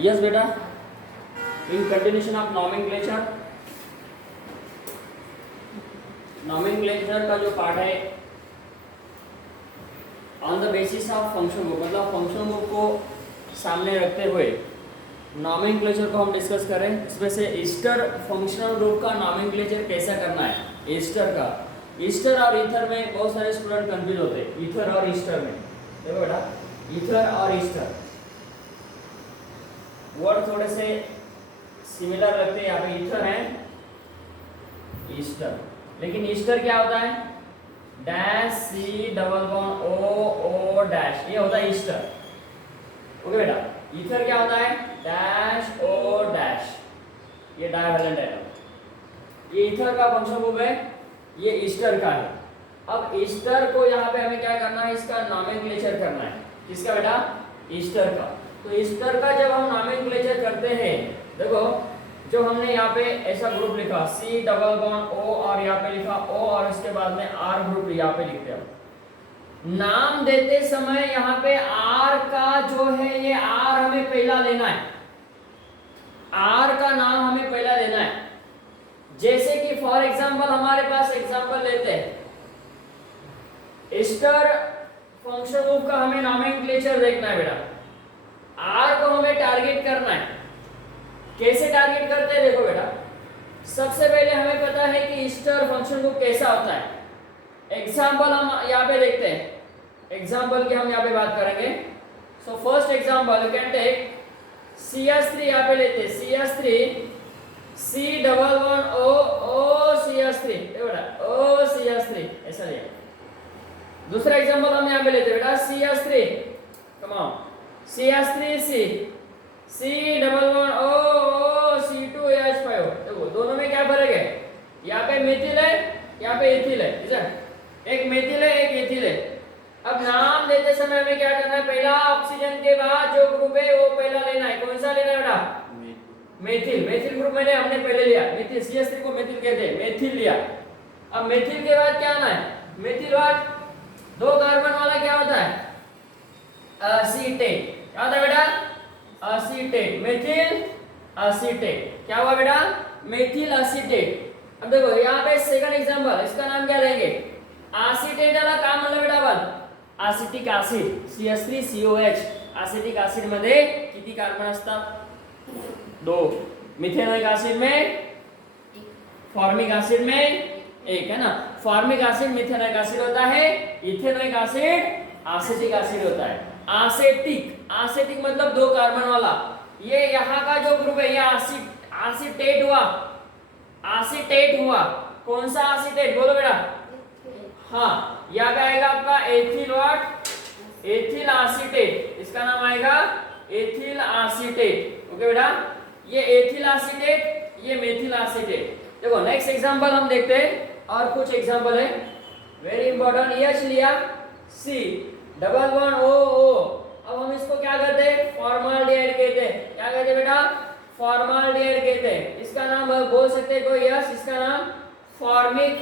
Yes बेटा, इन continuation of nomenclature का जो पार्ट है on the basis of function group, मतलब फंक्शन ग्रुप को सामने रखते हुए नॉमेनक्लेचर को हम डिस्कस करें। इसमें से ईस्टर फंक्शनल ग्रुप का नॉमेनक्लेचर कैसा करना है, ईस्टर का। ईस्टर और ईथर में बहुत सारे स्टूडेंट कंफ्यूज होते हैं, ईथर और ईस्टर में। देखो बेटा, ईथर और ईस्टर वर्ड थोड़े से सिमिलर लगते हैं। यहाँ पे ईथर है, ईस्टर, लेकिन ईस्टर क्या होता है, dash C double bond O dash, ये होता है ईस्टर। ओके बेटा, ईथर क्या होता है, डैश ओ डैश, ये डायवैलेंट है। ये ईथर का फंक्शन ग्रुप है, ये ईस्टर का है। अब ईस्टर को यहाँ पे हमें क्या करना है, इसका नॉमेनक्लेचर करना है। किसका बेटा, ईस्टर का। तो ईस्टर का जब हम नॉमेनक्लेचर करते हैं, देखो जो हमने यहाँ पे ऐसा ग्रुप लिखा सी डबल बॉन्ड ओ और यहाँ पे लिखा ओ और इसके बाद में आर ग्रुप यहाँ पे लिखते हैं। नाम देते समय यहाँ पे आर का जो है, ये आर हमें पहला लेना है, आर का नाम हमें पहला लेना है। जैसे कि फॉर एग्जांपल हमारे पास एग्जांपल लेते हैं, ईस्टर फंक्शन ग्रुप का हमें नॉमेनक्लेचर देखना है बेटा। आर को हमें टारगेट करना है। कैसे टारगेट करते हैं, देखो बेटा, सबसे पहले हमें पता है कि ईस्टर फंक्शन ग्रुप कैसा होता है। एग्जांपल हम यहाँ पे देखते हैं, एग्जांपल की हम यहाँ पे बात करेंगे। So first example you can take CS3, यहाँ पे लेते हैं CS3 C double one O CS3, देखो बेटा O CS3 ऐसा लिया। दूसरा एग्जांपल हम यहाँ पे लेते हैं बेटा CS3, come on CS3 C double one O C2H5। देखो दोनों में क्या फर्क है, यहाँ पे मेथिल है, यहाँ पे एथिल है, ठीक है, एक मेथिल है एक एथिल है। अब नाम देते समय हमें क्या करना है, पहला ऑक्सीजन के बाद जो ग्रुप है वो पहला लेना है। कौन सा लेना है बेटा, मेथिल। मेथिल ग्रुप मैंने हमने पहले लिया, मेथिल CS3 को मेथिल कहते हैं, मेथिल लिया। अब मेथिल के बाद क्या आना है, मेथिल बाद 2 कार्बन वाला क्या होता है, एसीटेट। क्या होता है बेटा, एसीटेट, मेथिल एसीटेट। क्या हुआ बेटा, मेथिल एसीटेट। अब देखो यहाँ पे सेकंड एग्जांपल, इसका नाम क्या देंगे, एसीटेट वाला काम मतलब बेटा बन acetic acid CH3COH। Acetic acid मध्ये किती कार्बन असतात, 2। मिथेनोइक एसिड में, फॉर्मिक एसिड में 1 है ना। फॉर्मिक एसिड मिथेनोइक एसिड होता है, इथेनोइक एसिड एसिटिक एसिड होता है। एसिटिक मतलब 2 कार्बन वाला। ये यहाँ का जो ग्रुप है, ये एसीटेट हुआ, एसीटेट हुआ। कौन सा एसीटेट बोलो बेटा, हाँ यहाँ पे आएगा आपका एथिल व्हाट, एथिल एसीटेट। इसका नाम आएगा एथिल एसीटेट। ओके बेटा, ये एथिल एसीटेट, ये मेथिल एसीटेट। देखो नेक्स्ट एग्जांपल हम देखते हैं, और कुछ एग्जांपल है वेरी इंपॉर्टेंट। H लिया, C डबल वन O। अब हम इसको क्या करते हैं, फॉर्माल्डिहाइड कहते हैं। क्या कहते हैं बेटा, फॉर्माल्डिहाइड कहते हैं। इसका नाम बोल सकते हैं कोई, यस, इसका नाम फॉर्मिक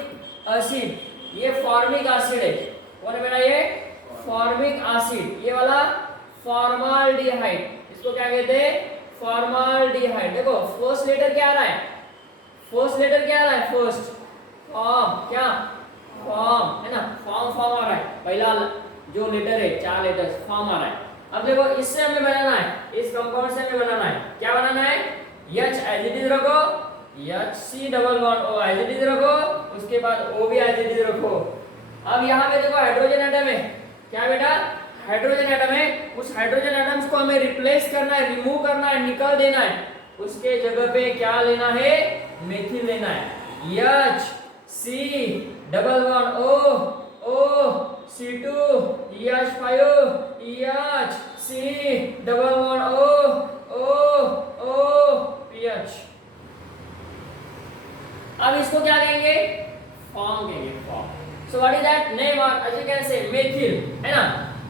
एसिड। ये फॉर्मिक एसिड है, कौन है बेटा, ये फॉर्मिक एसिड। ये वाला फॉर्माल्डिहाइड, इसको क्या कहते हैं, फॉर्माल्डिहाइड। देखो फर्स्ट लेटर क्या आ रहा है, फर्स्ट लेटर क्या आ रहा है, फर्स्ट फॉर्म, क्या फॉर्म है ना, फॉर्म आ रहा है। पहला जो लेटर है, 4 लेटर फॉर्म आ रहा है। अब देखो इससे हमें बनाना है, इस कंपाउंड से हमें बनाना है। क्या बनाना है, H एज इट इज रखो, HC double bond O as it is रखो, उसके बाद O भी एज इट इज रखो। अब यहाँ पे देखो हाइड्रोजन एटम है, क्या बेटा, हाइड्रोजन एटम है। उस हाइड्रोजन एटम्स को हमें रिप्लेस करना है, रिमूव करना है, निकाल देना है। उसके जगह पे क्या लेना है, मेथिल लेना है। HC double bond O C2H5 HC double bond O PH। अब इसको क्या कहेंगे, फॉर्म कहेंगे, form. So what is that name, as you can say methyl, है ना।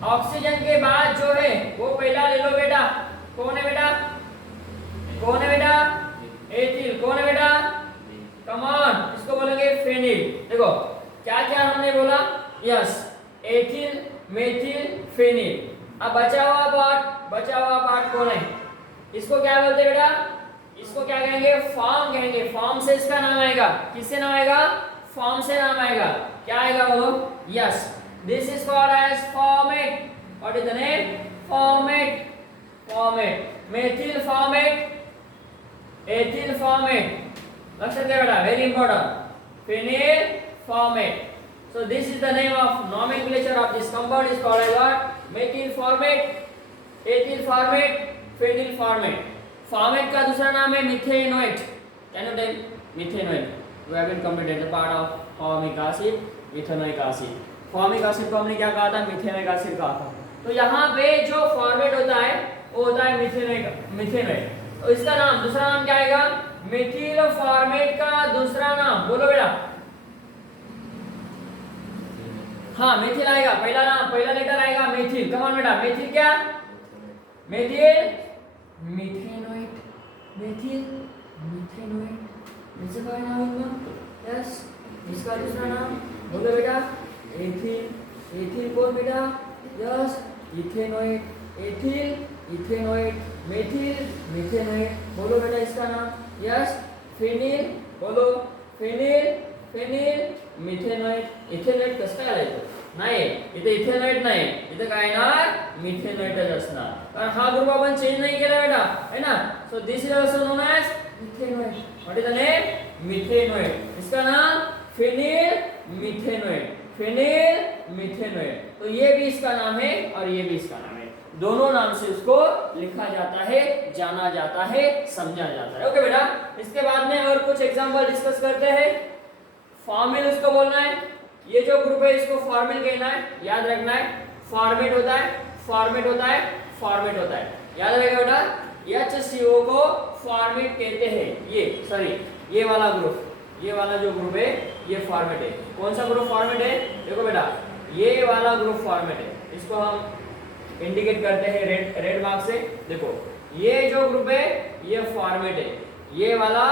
ऑक्सीजन के बाद जो है वो पहला ले लो बेटा, कौन है बेटा, कौन है बेटा, एथिल। कौन है बेटा, कम ऑन, इसको बोलेंगे फेनिल। देखो क्या क्या हमने बोला, यस, एथिल, मेथिल, फेनिल। अब बचा हुआ पार्ट कौन है, इसको क्या बोलते हैं बेटा? इसको क्या कहेंगे? फॉर्म कहेंगे। फॉर्म से इसका नाम आएगा। किससे नाम आएगा? फॉर्म से नाम आएगा। क्या आएगा बोलो? Yes, this is called as formate. What is the name? Formate. Formate, methyl formate, ethyl formate. लक्षात घ्या बेटा, very important. Phenyl formate. So this is the name of nomenclature of this compound is called as what? Methyl formate, ethyl formate, phenyl formate. Formate का दूसरा नाम है methanoate. Can you tell? Mithenoate. We have been completed the part of formic acid, methanoic acid. Formic acid को हमने क्या कहा था? Methanoic acid कहा था. तो यहाँ पे जो फॉर्मेट होता है वो होता है मिथेनोएट. तो इसका नाम, दूसरा नाम क्या आएगा? मिथिल फॉर्मेट का दूसरा नाम बोलो बेटा. हाँ, मेथिल आएगा. पहला नाम, पहला लेटर आएगा मेथिल. कम ऑन बेटा. मेथिल क्या? Methyl methanoate. Methyl methanoate. इससे क्या नाम होगा? यस, इसका दूसरा नाम बोलो बेटा. एथिल. एथिल बोल बेटा. Yes, ethanoate. Ethyl ethanoate. Methyl methanoate. बोलो बेटा इसका नाम. Yes, phenyl. बोलो फिनिल. Phenyl methanoate. इथेनोएट कसं काय आलाय? नाही, इथे इथेनोएट नाही, इथे काय येणार? मिथेनोएटच असणार. कारण हा ग्रुप आपण चेंज नाही केला बेटा, है ना. So this is also known as methanoate. What is the name? Methanoate. इसका नाम फिनिल मिथेनोएट. Phenyl methanoate. तो ये भी इसका नाम है और ये भी इसका नाम है. दोनों नाम से उसको लिखा जाता है, जाना जाता है, समझा जाता है. ओके बेटा. इसके बाद में और कुछ एग्जांपल डिस्कस करते हैं. फॉर्मिल उसको बोलना है. ये जो ग्रुप है इसको फॉर्मिल कहना है. याद रखना है. फॉर्मेट होता है, फॉर्मेट होता है, फॉर्मेट होता है. याद रखेगा बेटा. HCO को फॉर्मेट कहते हैं. ये सॉरी, ये वाला ग्रुप, ये वाला जो ग्रुप है ये फॉर्मेट है. कौन सा ग्रुप फॉर्मेट है? देखो बेटा, ये वाला ग्रुप फॉर्मेट है. इसको हम इंडिकेट करते हैं रेड मार्क से. देखो, ये जो ग्रुप है ये फॉर्मेट है. ये वाला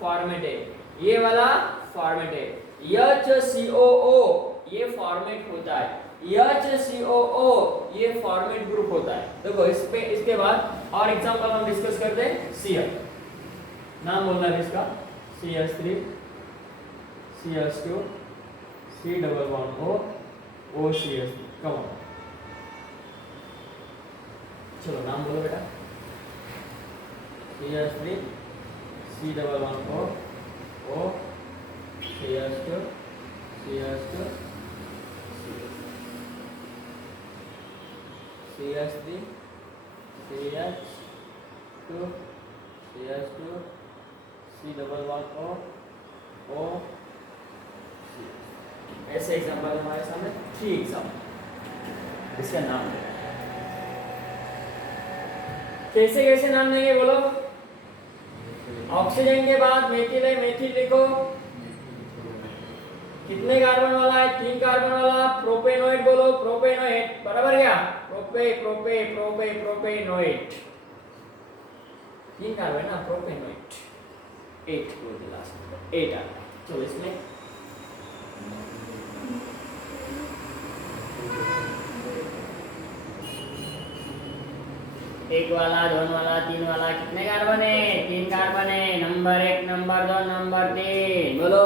फॉर्मेट है. ये वाला फॉर्मेट है. HCOO ये फॉर्मेट होता है. HCOO ये फॉर्मेट ग्रुप होता है. देखो इस पे, इसके बाद और एग्जांपल हम डिस्कस करते हैं. Cl नाम बोलना है इसका. CH3 CH2 C11O OCH3. Come on, चलो नाम बोलो बेटा. CH3 C11O O CH2 CH2 CH3 CH2 CH2 C11O O. ऐसे एग्जांपल हमारे सामने 3 एग्जांपल. इसका नाम कैसे कैसे नाम देंगे बोलो. ऑक्सीजन के बाद मेथिल है, मेथिल लिखो. कितने कार्बन वाला है? 3 कार्बन वाला. प्रोपेनोएट बोलो. प्रोपेनोएट. बराबर क्या? प्रोपे प्रोपे प्रोपे प्रोपेनोएट. 3 कार्बन ना, प्रोपेनोएट. 8 बोल दे लास्ट में. 8 आ. चलो इसमें एक वाला, 2 वाला, 3 वाला. कितने कार्बन है? 3 कार्बन है. नंबर 1, नंबर 2, नंबर 3 बोलो.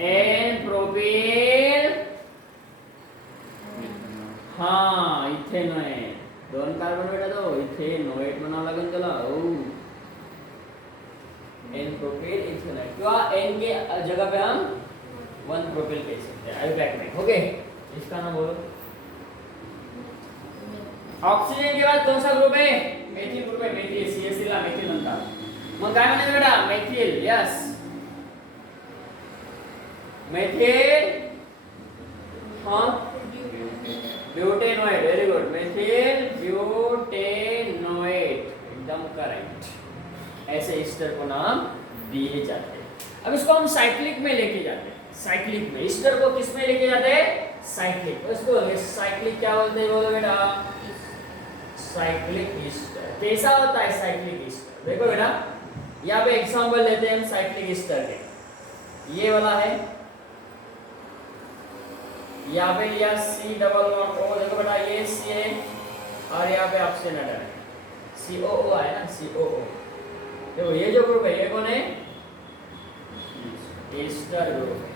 N propane. हाँ, इथेनोएट. 2 कार्बन बेटा, तो इथेनोएट म्हणावं लागेल त्याला. एन प्रोपेन इथेनोएट, किंवा एन के जगह पे हम 1 प्रोपेन कह सकते हैं. आई बैक में. ओके, इसका नाम बोलो. ऑक्सीजन के बाद कौन सा ग्रुप है? मेथिल ग्रुप है. मेथिल CH3 ला मेथिल म्हणतात. मग काय म्हणायचं बेटा? मेथिल. Yes, methyl. हाँ, butanoate. Very good. Methyl butanoate, एकदम करेक्ट. ऐसे ईस्टर को नाम दिए जाते हैं. अब इसको हम साइक्लिक में लेके जाते हैं. साइक्लिक में ईस्टर को किस में लेके जाते हैं? साइक्लिक. इसको साइक्लिक क्या बोलते हैं बोलो बेटा? Cyclic Easter. कैसा होता है साइक्लिक ईस्टर? देखो बेटा, यहाँ पे एग्जांपल लेते हैं हम साइक्लिक ईस्टर के. ये वाला है, यहाँ पे लिया C11O. देखो बेटा, ये C है और यहाँ पे ऑक्सीजन अटैक है. COO आया ना, COO। देखो ये जो ग्रुप है ये कौन है, एस्टर ग्रुप है,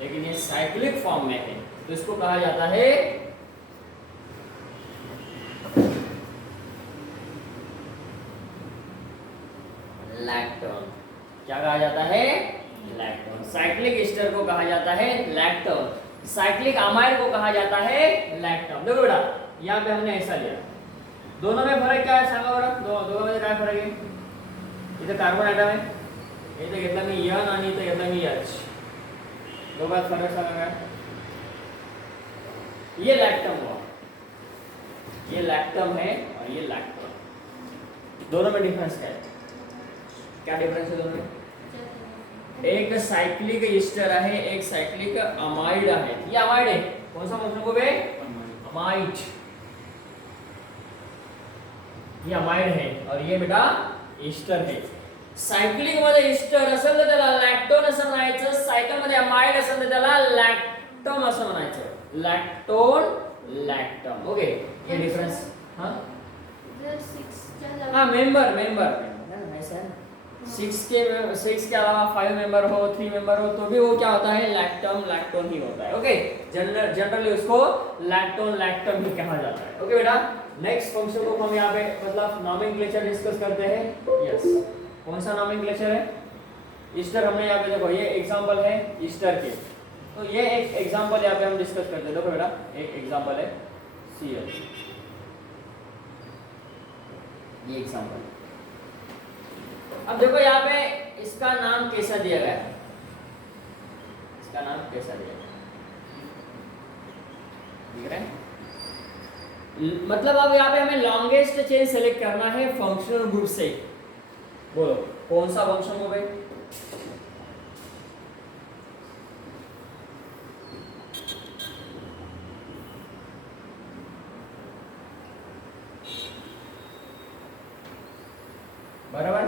लेकिन ये साइक्लिक फॉर्म में है तो इसको कहा जाता है लैक्टोन। क्या कहा जाता है, लैक्टोन। साइक्लिक एस्टर को कहा जाता है लैक्टोन, साइक्लिक अमाइड को कहा जाता है लैक्टोन। देखो बेटा यहाँ पे हमने ऐसा लिया, दोनों में फर्क क्या है सांगा बरं, दोघांमध्ये काय फरक आहे, इथे कार्बन ॲटम आहे, इथे घेतला मी N आणि इथे घेतला मी H, दोघात फरक सांगा काय, ये लैक्टम हुआ, ये लैक्टम है और ये लैक्टोन, दोनों में डिफरेंस क्या है, क्या डिफरेंस है दोनों में, एक साइक्लिक एस्टर है, एक साइक्लिक अमाइड है। ये अमाइड है, कौन सा फंक्शन ग्रुप है, अमाइड, ये अमाइड है और ये बेटा एस्टर है। सायक्लिक मध्ये एस्टर असेल तर त्याला लॅक्टोन असं म्हणायचं, सायकल मध्ये अमाइड असेल तर त्याला लॅक्टम असं म्हणायचं, लॅक्टोन लॅक्टम। ओके, ये डिफरेंस। हां हां मेंबर ऐसा है, 6 के अलावा 5 मेंबर हो, 3 मेंबर हो तो भी वो क्या होता है, लैक्टम लैक्टोन ही होता है। ओके, जनरली उसको लैक्टोन लैक्टम ही कहा जाता है। ओके बेटा, नेक्स्ट फंक्शन को हम यहाँ पे मतलब नॉमेनक्लेचर डिस्कस करते हैं। यस, कौन सा नॉमेनक्लेचर है, ईस्टर। हमने यहाँ पे देखो ये एग्जांपल है ईस्टर के, तो ये एक एग्जांपल यहाँ पे हम डिस्कस करते हैं। देखो बेटा एक एग्जांपल है Cl, ये एग्जांपल। अब देखो यहाँ पे इसका नाम कैसा दिया गया, इसका नाम कैसा दिया गया, दिख रहा है, मतलब अब यहाँ पे हमें लॉन्गेस्ट चेन सेलेक्ट करना है फंक्शनल ग्रुप से। बोलो कौन सा फंक्शन ग्रुप है, बराबर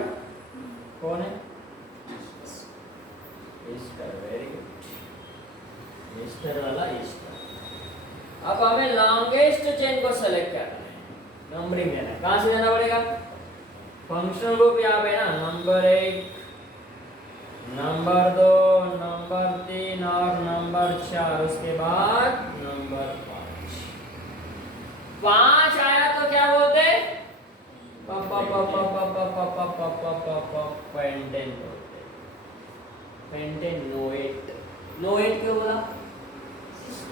कौन है, ईस्टर। वेरी गुड, ईस्टर वाला ईस्टर। अब हमें लॉन्गेस्ट चेन को सेलेक्ट करना है, नंबरिंग देना है, कहां से देना पड़ेगा, फंक्शनल ग्रुप यहाँ पे ना नंबर 1, नंबर 2, नंबर 3 और नंबर 4, उसके बाद नंबर 5 आया तो क्या बोलते, पेंटेन बोलते, पेंटेन नोएट। नोएट क्यों बोला,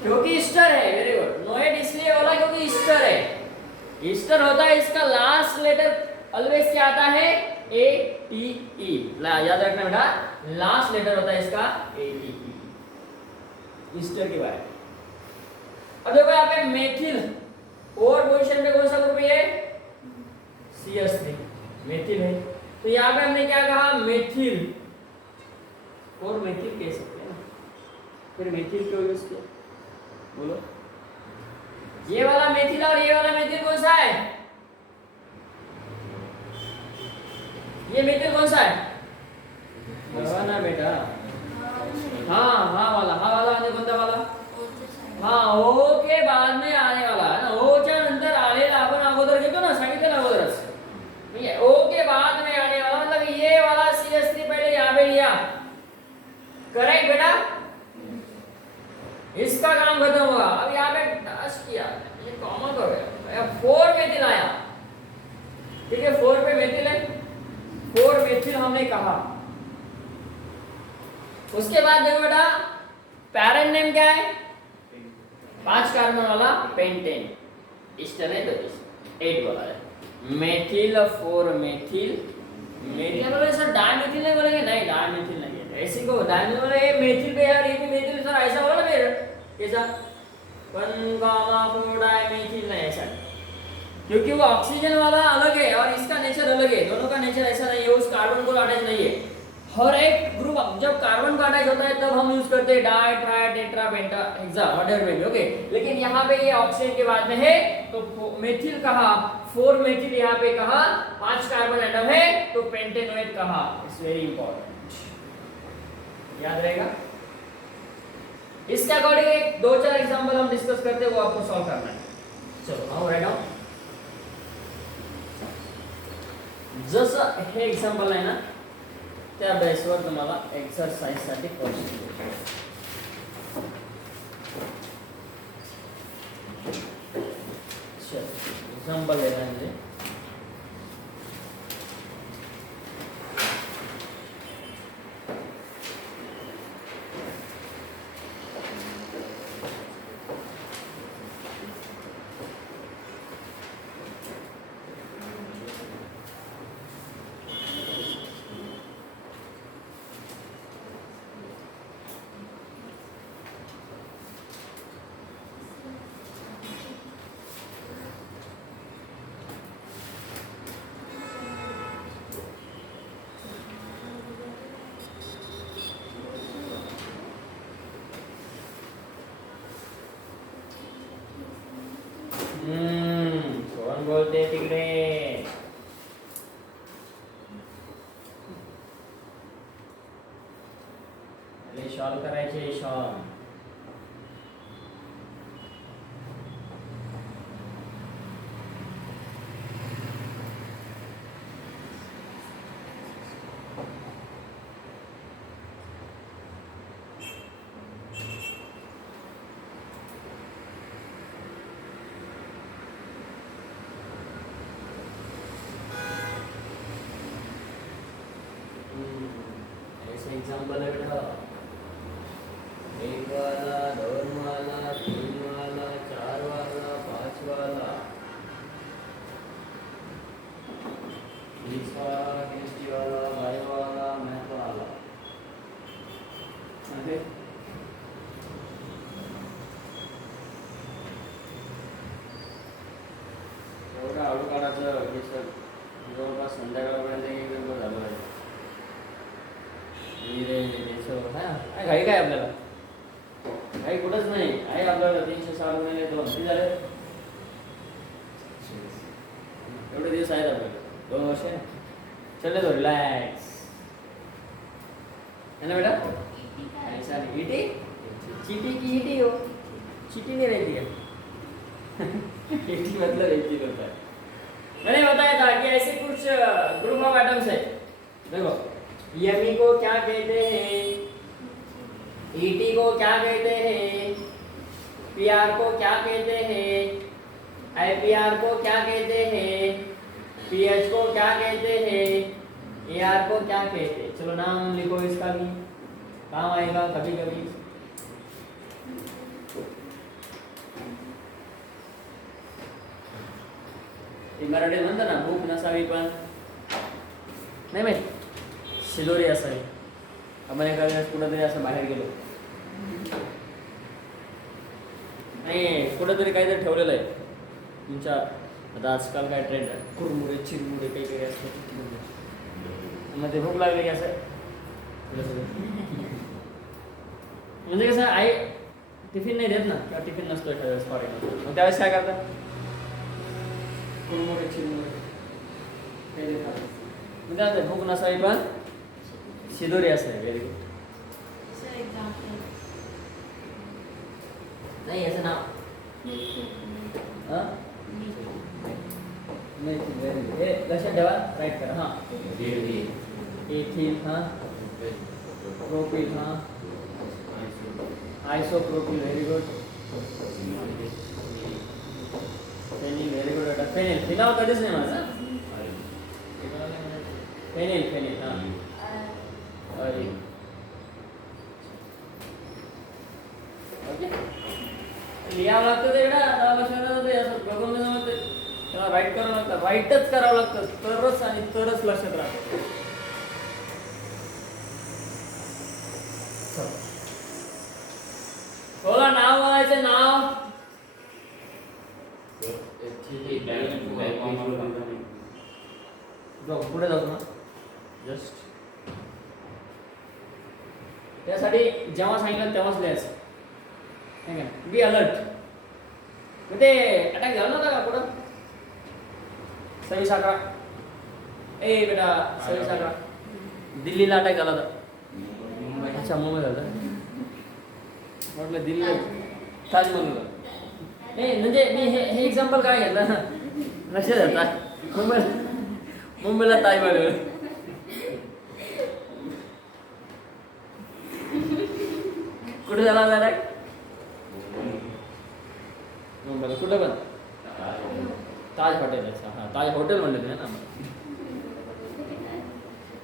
क्योंकि ईस्टर है। वेरी गुड, नोएट इसलिए बोला क्योंकि ईस्टर है, ईस्टर होता है, इसका लास्ट लेटर ऑलवेज क्या आता है, ATE। याद रखना बेटा, लास्ट लेटर होता है इसका ATE, ईस्टर के बारे में। अब देखो यहाँ पे मेथिल और पोजीशन पे कौन सा ग्रुप है, CH3, मेथिल है, तो यहाँ पे हमने क्या कहा, मेथिल और मेथिल कह सकते हैं ना, फिर मेथिल क्यों यूज किया, बोलो। ये वाला मेथिल और ये वाला मेथिल कौन सा है, ये मेथिल कौन सा है, ना बेटा, हाँ वाला म्हणजे कोणता वाला, हाँ ओ के बाद में आने वाला है ना, ओ च्या नंतर आलेला आपण अगोदर घेतो ना, सांगितलं अगोदरच, ये ओ के बाद में आने वाला, मतलब ये वाला CH3 पहले यहाँ पे लिया, करेक्ट बेटा, इसका काम खत्म होगा। अब यहाँ पे टच किया, ये कॉमन हो गया, 4 मेथिल आया, ठीक है, 4 पे मेथिल है, 4 मेथिल हमने कहा। उसके बाद देखो बेटा पैरेंट नेम क्या है, 5 कार्बन वाला पेंटेन, ईस्टर है तो 8 वाला है, मेथिल 4 मेथिल, मेथिल बोले सर डायमेथिल नहीं बोलेंगे, नहीं डायमेथिल नहीं है, ऐसे को डायमेथिल बोले ये मेथिल पे यार, ये भी मेथिल सर ऐसा बोला मेरा कैसा, 1,4 डायमेथिल नहीं ऐसा, क्योंकि वो ऑक्सीजन वाला अलग है और इसका नेचर अलग है, दोनों का नेचर ऐसा नहीं है, उस कार्बन को अटैच नहीं है। हर एक ग्रुप जब कार्बन का अटैच होता है तब हम यूज करते हैं डाई, ट्राई, टेट्रा, पेंटा, हेक्सा, व्हाटएवर में भी। ओके, लेकिन यहाँ पे ये ऑक्सीजन के बाद में है तो मेथिल कहा, 4 मेथिल यहाँ पे कहा, 5 कार्बन एटम है तो पेंटेनोएट कहा। इट्स वेरी इंपॉर्टेंट, याद रहेगा। इसके अकॉर्डिंग एक 2-4 एग्जांपल हम डिस्कस करते हैं, वो आपको सॉल्व करना है। चलो आओ राइट डाउन। जसं हे एक्झाम्पल आहे ना त्या बेसवर तुम्हाला एक्सरसाइजसाठी क्वेश्चन एक्झाम्पल देणार म्हणजे कोण बोलते तिकडे शॉल करायचे शॉल ऐसे एग्जाम्पल है बेटा एक वाला दोन वाला तीन वाला चार वाला पांच वाला 20 वाला केमिस्ट्री वाला बायो वाला मैथ वाला अरे एवढं आवड काढायचं हे सर जवळपास संध्याकाळपर्यंत एक पेपर झालं पाहिजे काय घाई काय आपल्याला काही कुठंच नाही आहे आपल्याला 306 महिने 2 किती झाले एवढे दिवस आहेत आपल्याला 2 वर्ष चल तो रिलॅक्स है ना बेटा ऐसा नहीं ईटी चीटी की ईटी हो चीटी नहीं रहती है ईटी मतलब एक ही होता है मैंने बताया था कि ऐसे कुछ ग्रुप ऑफ एटम्स है देखो यमी को क्या कहते हैं ईटी को क्या कहते हैं पीआर को क्या कहते हैं आईपीआर को क्या कहते हैं पीएच को क्या कहते हैं एआर को क्या कहते हैं चलो नाम लिखो इसका भी काम आएगा कभी कभी मराठी म्हणतात ना भूक नसावी पण नाही माहिती शिदोरी असावी आपण एखाद्या वेळेस कुठंतरी असं बाहेर गेलो नाही कुठंतरी काहीतरी ठेवलेलं आहे तुमच्या आता आजकाल काय ट्रेंड आहे कुरमुरे चिरमुरे काही काही असतं मग ते भूक लागली की असं म्हणजे कसं आई टिफिन नाही देत ना किंवा टिफिन नसतो एखाद्या वेळेस फॉरेन मग त्यावेळेस काय करतात कुरमुरे चिरमुरे काही देतात मग काय भूक नसावी पण शिदोरी असावी व्हेरी गुड नहीं ऐसा नाम मेथी ये लक्षात ठेवा राईट करा हां एथिल हां प्रोपिल हां isopropyl very good phenyl very good बेटा फेनिल फिनाल कधीच नाही माझा फेनिल फेनिल हां अरे ओके लिहावं लागतं ते बेटा आता लक्षात ते असं बघून जमत त्याला राईट करावं लागतं राईटच करावं लागतं तरच आणि तरच लक्षात राहतं बोला नाव बोलायचं नाव पुढे जाऊ ना जस्ट त्यासाठी जेव्हा सांगितलं तेव्हाच लिहायचं ठीक आहे बी अलर्ट मग ते अटॅक झाला नव्हता का कुठं 26/11 ए बेटा 26/11 दिल्लीला अटॅक झाला होता अच्छा मुंबई झाला म्हटलं दिल्ली ताजमहलला नाही म्हणजे मी हे एक्झाम्पल काय घेतलं लक्षात येतात मुंबईला ताजमहल. कुठे झाला डायरेक्ट? मुंबईला कुठं पण? ताज हॉटेल. हा ताज हॉटेल म्हणलं ना.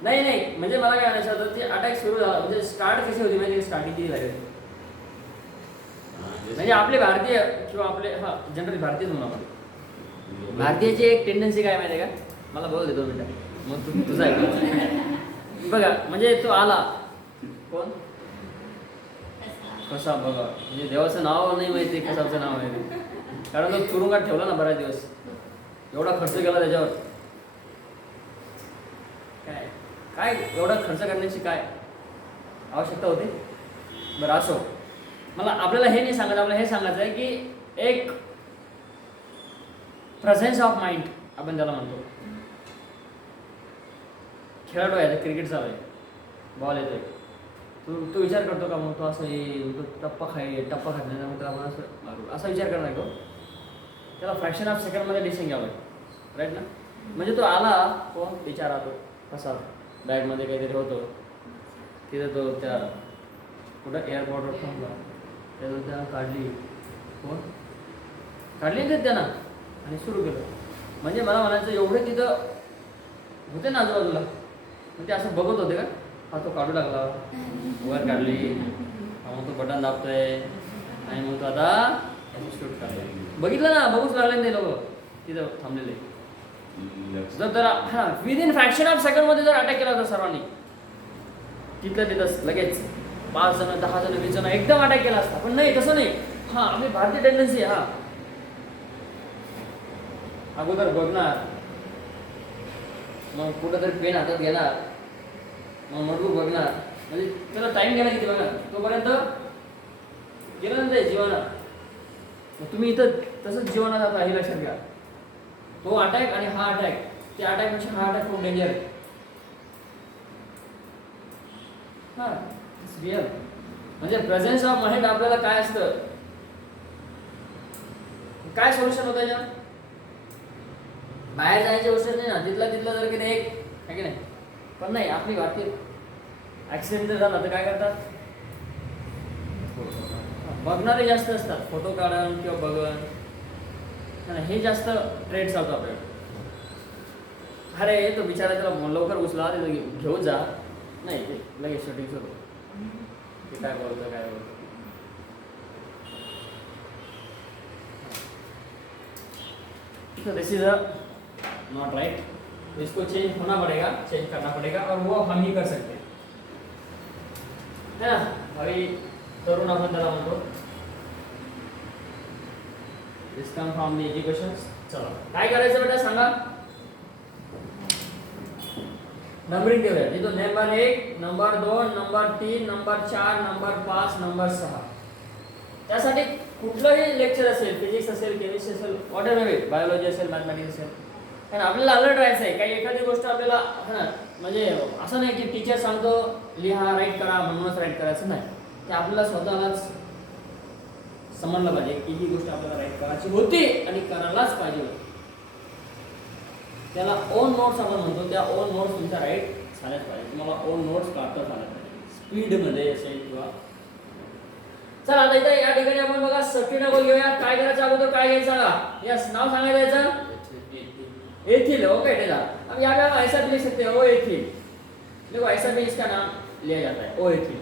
नाही नाही, म्हणजे मला काय म्हणायचं होतं, ते अटॅक सुरू झाला म्हणजे स्टार्ट कशी होती माहिती, स्टार्टिंग किती झाली म्हणजे आपले भारतीय किंवा आपले जनरली भारतीयच म्हणून आपण भारतीयाची एक टेंडन्सी काय माहिती आहे का, मला बघू दे 2 मिनिटं मग तुझा ऐक. बघा म्हणजे तो आला कोण कसा बघा, म्हणजे देवाचं नाव नाही माहिती कसाचं नाव आहे, कारण तो तुरुंगात ठेवला ना बऱ्याच दिवस, एवढा खर्च केला त्याच्यावर, काय काय एवढा खर्च करण्याची काय आवश्यकता होती. बरं असो, मला आपल्याला हे नाही सांगायचं, आपल्याला हे सांगायचं आहे की एक प्रेझेन्स ऑफ माइंड आपण त्याला म्हणतो. खेळाडू आहे, क्रिकेट चालू आहे, बॉल येतोय, तू विचार करतो का मग तो असं येईल, तो टप्पा खात नाही मग त्याला आपण असं मारू, असा विचार करणार तो. त्याला फ्रॅक्शन ऑफ सेकंडमध्ये डिसिजन घ्यावं लागेल, राईट ना. म्हणजे तो आला कोण विचार तो कसा बॅगमध्ये काहीतरी होतं, तिथं तो त्या कुठं एअरपोर्टवर थांबला, त्यानं त्या काढली कोण काढली ना त्यानं आणि सुरू केलं. म्हणजे मला म्हणायचं एवढे तिथं होते ना आजूबाजूला, मग ते असं बघत होते का, हा तो काढू लागला, वर काढली, मग तो बटन दाबतोय आणि मग तो आता शूट काढला. बघितलं ना, बघूच लागले ते लोक तिथं थांबलेले. जर त्याला विदिन फ्रॅक्शन ऑफ सेकंडमध्ये जर अटॅक केला होता सर्वांनी, तिथलं तिथंच लगेच 5 जण 10 जण 20 जण एकदम अटॅक केला असता, पण नाही, तसं नाही. आपली भारतीय टेंडन्सी अगोदर बघणार, मग कुठंतरी पेन हातात घेणार, मग नोटबुक बघणार, म्हणजे त्याला टाइम गेला किती बघा, तोपर्यंत गेलं ना ते जीवनात. तुम्ही इथं तसंच जीवनात आता हे लक्षात घ्या, तो अटॅक आणि हा अटॅक, त्या अटॅकपेक्षा हा अटॅक खूप डेंजर आहे. रिअल म्हणजे प्रेझेन्स ऑफ माइंड आपल्याला काय असतं, काय सोल्युशन होतं याच्यात. बाहेर जायची गोष्ट नाही ना, तिथलं जर की एक आहे की नाही, पण नाही आपली भारतीय ॲक्सिडेंट जर झाला तर काय करतात, बघणारे जास्त असतात, फोटो काढून किंवा बघून, हे जास्त ट्रेंड चालतो आपल्याकडे. अरे तो बिचारा त्याला लवकर उचला, घेऊन जा, नाही ते लगेच शूटिंग सुरू, ते काय बोलतं काय बोलतं. दिस इज नॉट राइट, इसको चेंज होना पड़ेगा, चेंज करना पड़ेगा, और वो हम ही कर सकते हैं, है ना. अभी तरुण आपण त्याला म्हणतो, this come from the education. चला काय करायचं बेटा सांगा, नंबरिंग ठेवूया. तो नंबर 1, नंबर 2, नंबर 3, नंबर 4, नंबर 5, नंबर 6. त्यासाठी कुठलंही लेक्चर असेल, फिजिक्स असेल, केमिस्ट्री असेल, वॉट एव्हर, बायोलॉजी असेल, मॅथमॅटिक्स असेल, कारण आपल्याला अलर्ट राहायचं आहे. काही एखादी गोष्ट आपल्याला म्हणजे असं नाही की टीचर सांगतो लिहा राईट करा म्हणूनच राईट करायचं नाही, ते आपल्याला स्वतःलाच समजलं पाहिजे की ही गोष्ट आपल्याला राईट करायची होती आणि करायलाच पाहिजे होती. त्याला ओन नोट्स आपण म्हणतो, त्या ओन नोट्स तुमच्या राईट झाल्याच पाहिजे, तुम्हाला ओन नोट्स काढता झाल्या पाहिजे, स्पीडमध्ये असेल किंवा. चला आता इथं या ठिकाणी आपण बघा सर्किट टेबल घेऊया. काय करायचं अगोदर, काय घ्यायचं सांगा, यस नाव सांगायचं याचं एथिल. ओके टेला, अब यहाँ पे हम ऐसा भी लिख सकते हैं, ओ एथिल. देखो ऐसा भी इसका नाम लिया जाता है, ओ एथिल.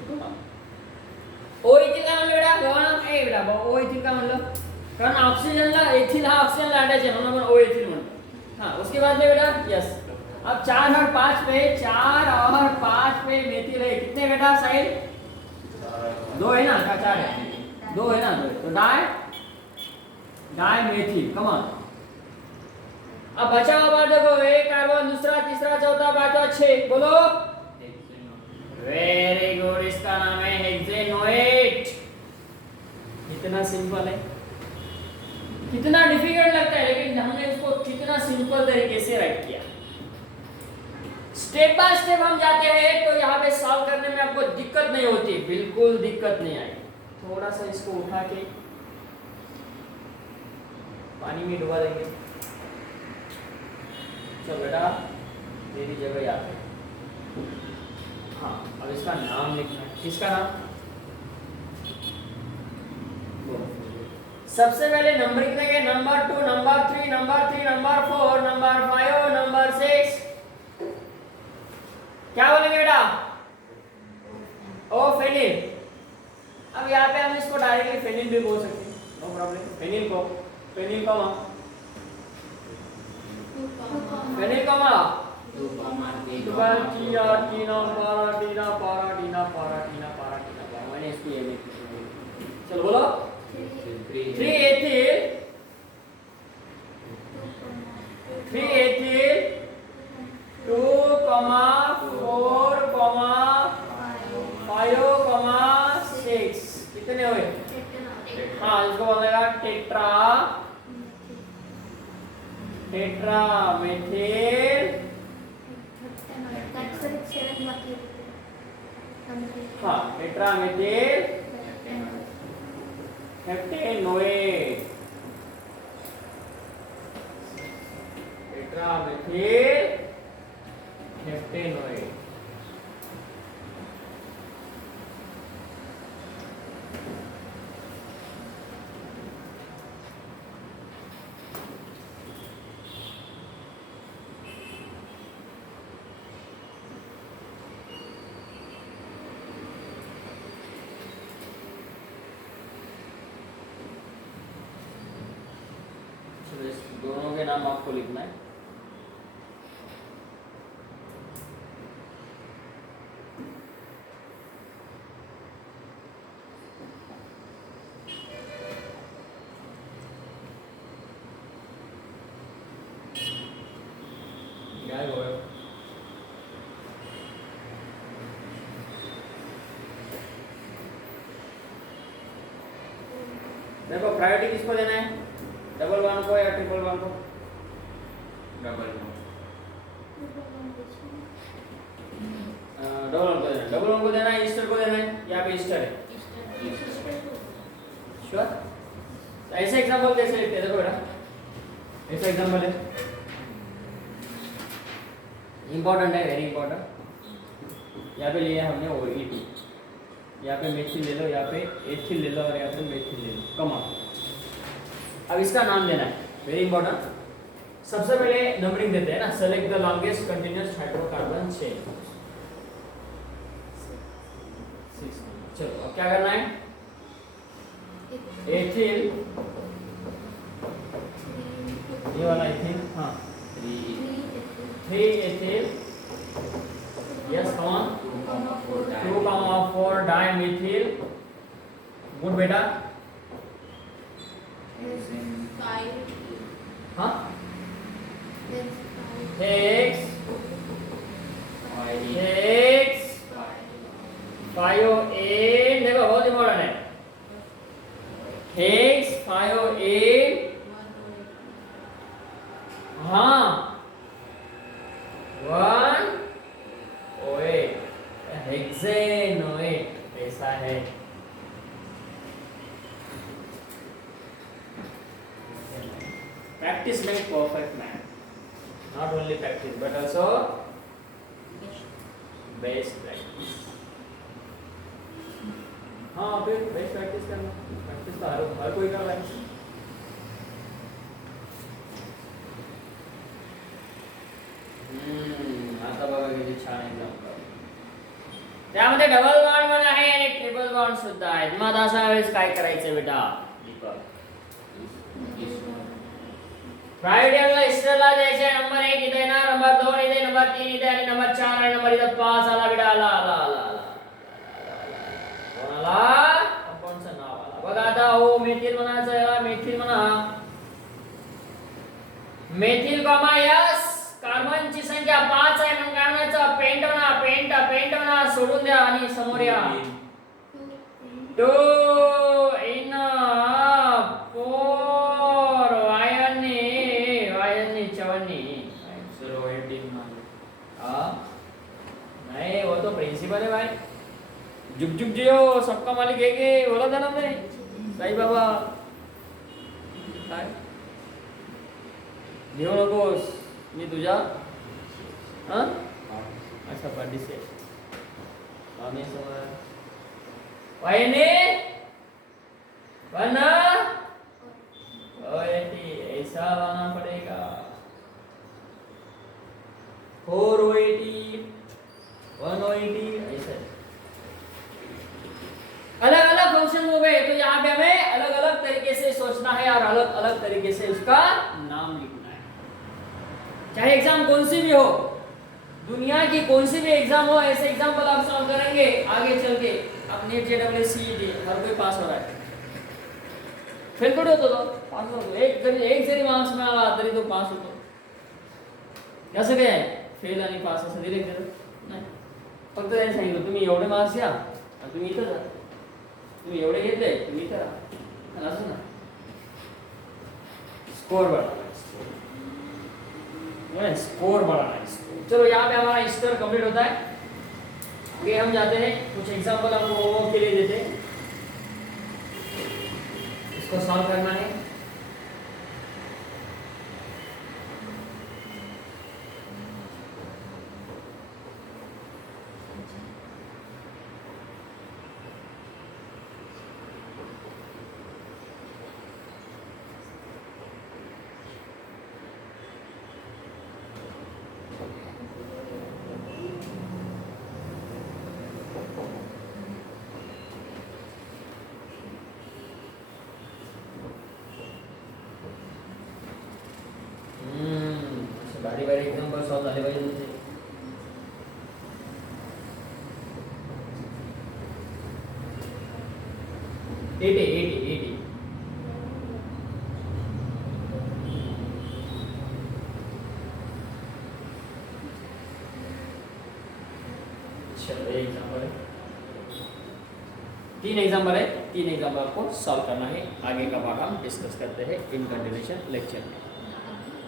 ओ एथिल का म्हणलं बेटा, गव्हाणा ए बेटा, ओ एथिल का म्हणलं, कारण ऑक्सीजनला एथिल हा ऑक्सीजनला अटॅच आहे म्हणून आपण ओ एथिल म्हणतो. उसके बाद में बेटा यस, अब 4 और 5 पे, 4 और 5 पे मेथिल है, कितने बेटा साइड 2 है ना, 4 है, 2 है ना, 2, तो डाई मेथिल. कम ऑन, अब बचा हुआ बात देखो, 1 कार्बन, दूसरा, तीसरा, चौथा, पांचवा, 6, बोलो. वेरी गुड, इसका नाम है हेक्सेनोएट. इतना सिंपल है, कितना डिफिकल्ट लगता है, लेकिन हमने उसको कितना सिंपल तरीके से राइट किया. स्टेप बाय स्टेप हम जाते हैं तो यहाँ पे सॉल्व करने में आपको दिक्कत नहीं होती, बिल्कुल दिक्कत नहीं आएगी. थोड़ा सा इसको उठा के पानी में डुबा देंगे. चलो बेटा तेरी जगह यहाँ पे। हाँ, अब इसका नाम लिखना है। किसका नाम? सबसे पहले नंबरिंग देंगे, नंबर 2, नंबर 3, नंबर 3, नंबर 4, नंबर 5, नंबर 6। क्या बोलेंगे बेटा? ओ फेनिल। अब यहाँ पे हम इसको डायरेक्टली फेनिल भी बोल सकते हैं, नो प्रॉब्लम। फेनिल को फेनिल कॉमा फेनिल कॉमा टीना टीना पारा टीना पारा टीना पारा टीना पारा टीना पारा। मैंने इसको ये लिख दिया। चलो बोलो 3 एथिल 2, 4, 5, 6। कितने हुए? हाँ, इसको बोलेगा टेट्रा मेथिल। हाँ, tetra methyl heptanoate. Tetra methyl heptanoate. दोनों के नाम आपको लिखना है। देखो प्रायोरिटी किसको देना है? डबल वन को या ट्रिपल वन को? डबल वन को देना है। ईस्टर को देना है। यहाँ पे ईस्टर है। श्योर? ऐसे एग्जांपल कैसे लिखते हैं? देखो बेटा, ऐसा एग्जांपल है, इंपॉर्टेंट है, वेरी इंपॉर्टेंट। यहाँ पे लिया हमने OET, यहाँ पे मेथिल ले लो, यहाँ पे एथिल ले लो और यहाँ पे मेथिल ले लो, कमा। अब इसका नाम देना है, वेरी इंपॉर्टेंट। सबसे पहले नंबरिंग देते हैं ना, select the longest continuous hydrocarbon chain. चलो अब क्या करना है? एथिल, ये वाला एथिल, हाँ 3 एथिल, यस कौन 2,4 डाइमेथिल। गुड बेटा। हाँ X 508, देखो बहुत इंपॉर्टेंट है। X 508, हाँ 108 हेक्सेनोएट, ऐसा है। Practice makes perfect man. Not only practice but also best practice. हाँ फिर बेस्ट प्रैक्टिस करना, प्रैक्टिस तो हर कोई कर रहा है। आता बघा किती छान एक्झाम्पल। त्यामध्ये डबल बॉन्ड पण आहे आणि ट्रिपल बॉन्ड सुद्धा आहे। मग अशा वेळेस काय करायचं बेटा? दीपक प्रायोरिटीला इस्टरला द्यायचे। नंबर 1 इथे ना, नंबर 2 इथे, नंबर 3 इथे आणि नंबर 4 आणि नंबर इथे 5 आला बेटा। आला आला आला आला कोणाला? कंपाऊंडचं नाव आला बघा आता। हो मेथिल म्हणायचं, याला मेथिल म्हणा। मेथिल कॉमा यस, कार्बनची संख्या 5 आहे मग काय म्हणायचं? पेंट म्हणा, पेंट म्हणा, सोडून द्या आणि समोर या। 2 इन 4 वायरने चवन्नी नहीं, वो तो प्रिंसिपल है भाई। जुग जुग जियो, सबका मालिक एक है, बोला था ना हमने साई बाबा। काय घेऊ नकोस, मी तुझ्या हाँ अच्छा बड़ी से आने समय वायने बना ओएटी ऐसा लाना पड़ेगा 480 180 ऐसे अलग अलग फंक्शन हो गए। तो यहाँ पे हमें अलग अलग तरीके से सोचना है और अलग अलग तरीके से उसका नाम लिखना है। चाहे एग्जाम कौन सी भी हो, दुनिया की कौन सी भी एग्जाम हो, ऐसे एग्जाम्पल आप सॉल्व करेंगे आगे चल के। अब नीट जेडब्ल्यू सीईटी हर कोई पास हो रहा है, फेल थोड़ी होतो तो पास होतो। एक जरी मार्क्स मिळाला तरी तो पास होतो। कसं काय फेल आणि पास असं डिरेक्ट देतो नाही, फक्त त्यांनी सांगितलं तुम्ही एवढे मार्क्स घ्या आणि तुम्ही इथं जा, तुम्ही एवढे घेतले तुम्ही इथं राहा, असं ना स्कोर बढ़ाना है, स्कोर बढ़ाना है। चलो यहाँ पे हमारा स्कोर कंप्लीट होता है। आगे हम जाते हैं, कुछ एग्जांपल हम लोगों के लिए देते हैं, इसको सॉल्व करना है। भारी भारी एग्जांपल सॉल्व झाले पाहिजे तुमचे। 80 चलो एग्जांपल है, 3 एग्जांपल है, 3 एग्जांपल आपको सॉल्व करना है। आगे का पार्ट हम डिस्कस करते हैं इन कंटिन्यूएशन लेक्चर में।